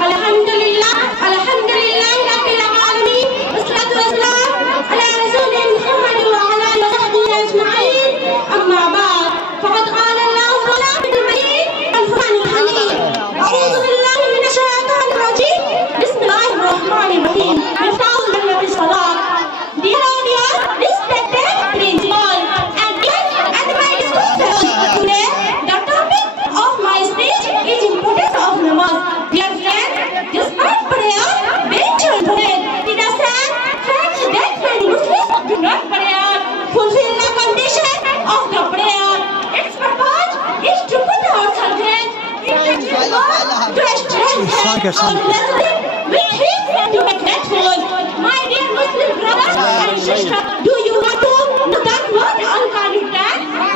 Alhamdulillah, Alhamdulillah, Rabbil Alamin. Wassalatu wassalam ala Rasulina Muhammad wa ala alihi wa sahbihi ajma'in. Amma ba'd. Faqad qala Allah ta'ala fil Majid al-Furqan al-Hamid. A'udhu billahi minash shaitanir rajim. Bismillahir rahmanir rahim. Miftahul jannah bis-salat. Dear audience, respected principal and guests and my discussants, today the topic of my speech is importance of namaz. Dear friends, despite prayer being chosen, it is sad fact that many Muslims do not fulfill the condition of the prayer. Its purpose is to put ourselves in to strengthen our relationship with Him and to be grateful. My dear Muslim brothers and sisters, do you want to know that what Allah did?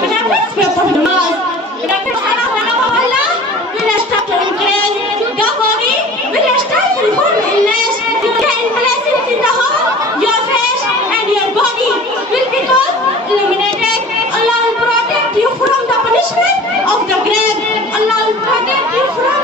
When I was for namaz, when I was Allah, when I start to encourage the body, when I start to reform illness, you can blessings in the home, your face and your body will become illuminated. Allah will protect you from the punishment of the grave. Allah will protect you from